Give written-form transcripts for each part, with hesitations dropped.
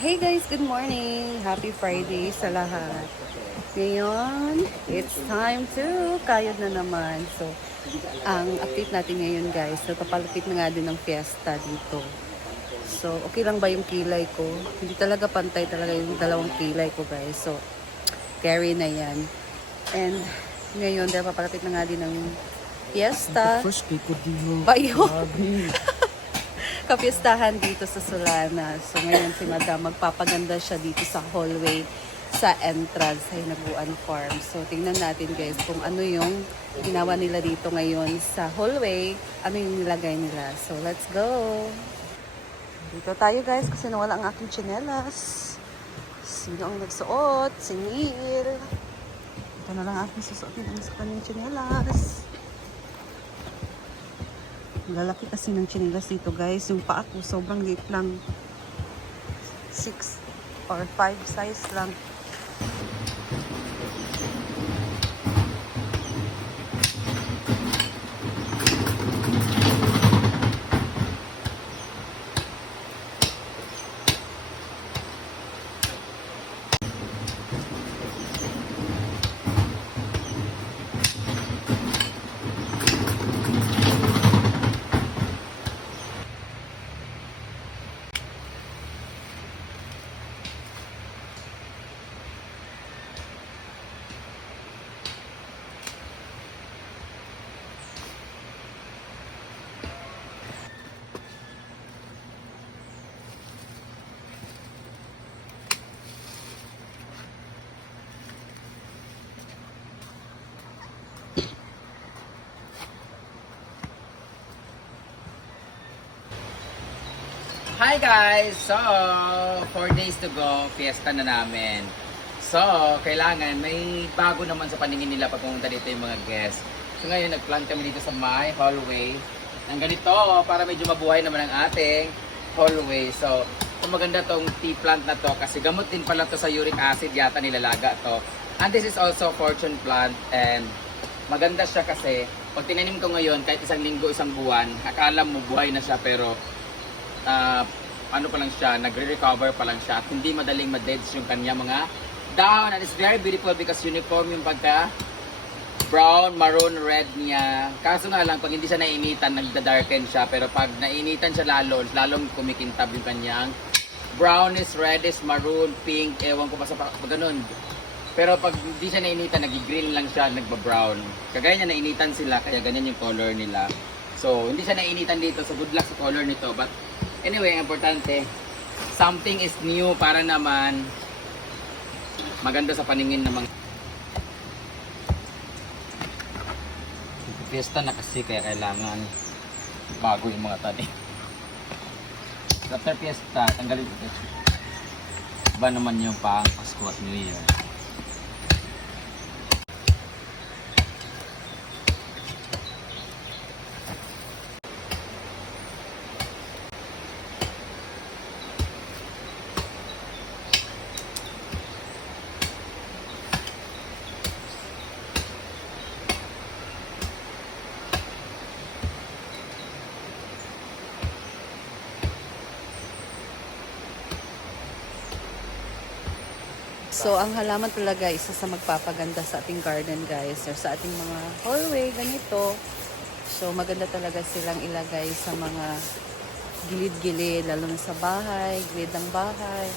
Hey guys, good morning! Happy Friday sa lahat. Ngayon, it's time to kayod na naman. So, ang update natin ngayon guys, so papalapit na nga din ng fiesta dito. So, okay lang ba yung kilay ko? Hindi talaga pantay talaga yung dalawang kilay ko guys. So, carry na yan. And ngayon, dahil papalapit na nga din ng fiesta. First kay ko din. Bayo! Kapistahan dito sa Solana. So ngayon si Madam magpapaganda siya dito sa hallway sa entrance sa Hinaguan Farm. So tingnan natin guys kung ano yung ginawa nila dito ngayon sa hallway, ano yung nilagay nila. So let's go! Dito tayo guys kasi nawala ang aking tsinelas. Sino ang nagsuot? Si Neil. Ito na lang aking susuotin ang sa kanyang tsinelas. Lalaki kasi ng chinelas dito guys. Yung paa ko sobrang liit lang. 6 or 5 size lang. Hi guys! So, 4 days to go, fiesta na namin. So, kailangan may bago naman sa paningin nila pag pumunta dito yung mga guests. So ngayon, nag-plan kami dito sa my hallway ng ganito para medyo mabuhay naman ang ating hallway. So, maganda tong tea plant na to kasi gamot din pala to sa uric acid yata nilalaga to. And this is also fortune plant and maganda siya kasi pag tinanim ko ngayon kahit isang linggo, isang buwan, akala mo buhay na siya pero ano pa lang siya, nagre-recover pa lang siya at hindi madaling ma-deads yung kanya mga down and it's very beautiful because uniform yung pagka brown, maroon, red niya. Kaso nga lang pag hindi siya nainitan, nagda-darken siya pero pag nainitan siya lalong kumikintab yung kanyang brownish, reddish, maroon, pink, ewan ko pa sa ganun. Pero pag hindi siya nainitan, nag-green lang siya, nagba-brown. Kagaya niya nainitan sila kaya ganyan yung color nila. So hindi siya nainitan dito so good luck sa color nito but anyway, importante, something is new para naman maganda sa paningin ng mga fiesta na kasi kaya kailangan bago yung mga tanim. After fiesta, tanggalin ito. Iba naman yung pang Pasko at New Year. So ang halaman talaga isa sa magpapaganda sa ating garden guys or sa ating mga hallway ganito. So maganda talaga silang ilagay sa mga gilid-gilid lalo na sa bahay, gilid ng bahay.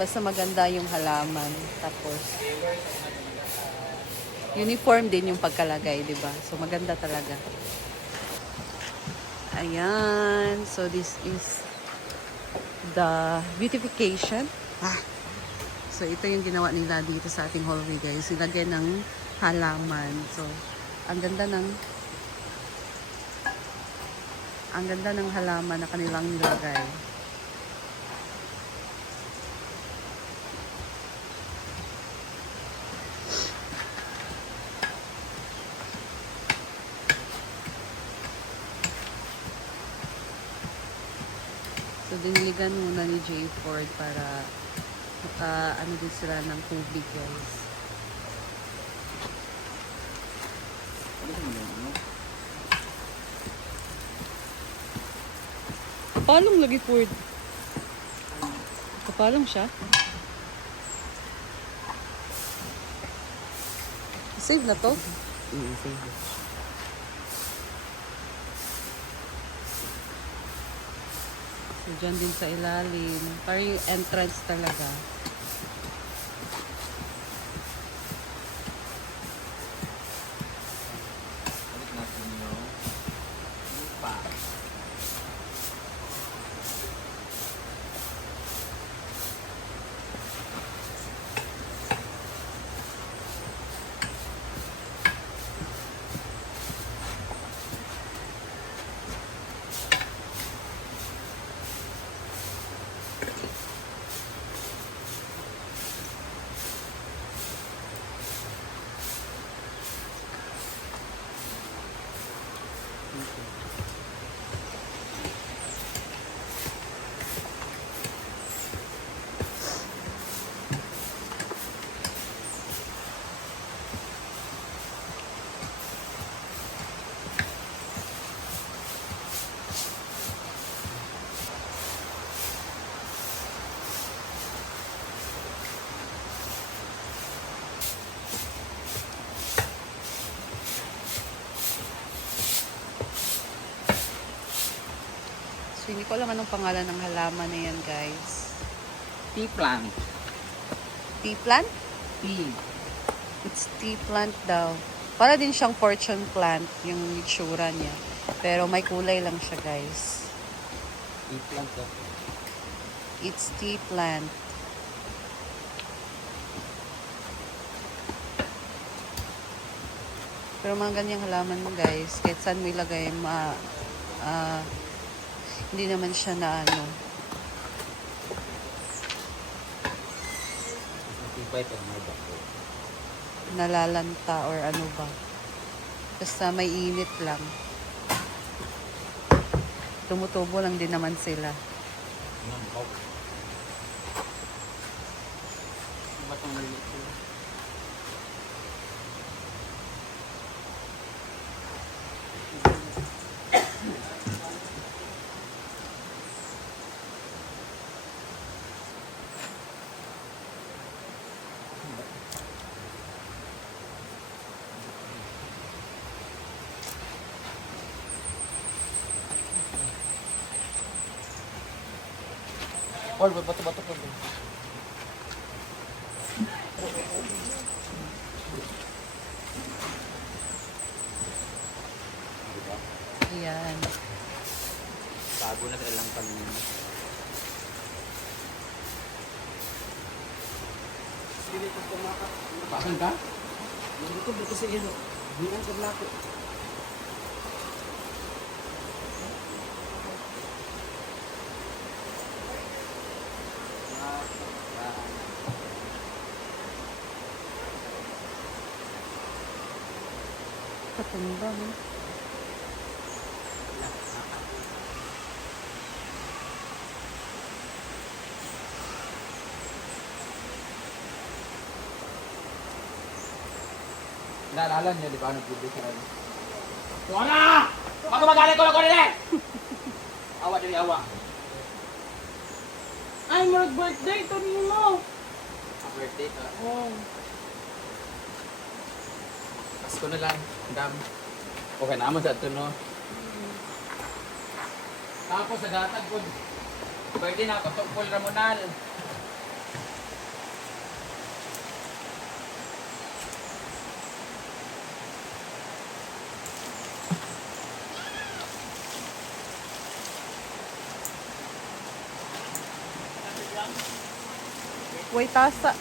Basta maganda yung halaman. Tapos uniform din yung pagkalagay, 'di ba? So maganda talaga. Ayan. So this is the beautification. So, ito yung ginawa nila dito sa ating hallway, guys. Ilagay ng halaman. So, ang ganda ng halaman na kanilang nilagay. So, diniligan muna ni J. Ford para ano din sila ng tubig guys. Palong lagi Ford. Kapalong siya. Save na to. So, dyan din sa ilalim. Parang yung entrance talaga. Balik natin yung lupa. So, hindi ko alam anong pangalan ng halaman na yan, guys. Tea plant. Tea plant? Tea. It's tea plant daw. Para din siyang fortune plant, yung itsura niya. Pero may kulay lang siya, guys. Tea plant daw. It's tea plant. Pero mga ganyang halaman mo, guys, kahit saan mo ilagay, hindi naman siya na ano, nalalanta or ano ba. Basta may init lang. Tumutubo lang din naman sila. Paul, bato-bato ko. Ayan. Bago na sa ilang pamilya. Saan ka? Dito sa iyo. Bilang ka lako. Katumba, no? Naalala niyo, di ba? Nag-video siya rin. Wala! Baka magaling ko lang ko nila! Awa din, awa. Ay, mag-birthday to mo. Birthday ka. Oh. Pasko na lang. Ang dami. Okay naman sa ito, no? Tapos, sa datag ko. Birthday na ako, Paul Ramonal. Wait, tasa.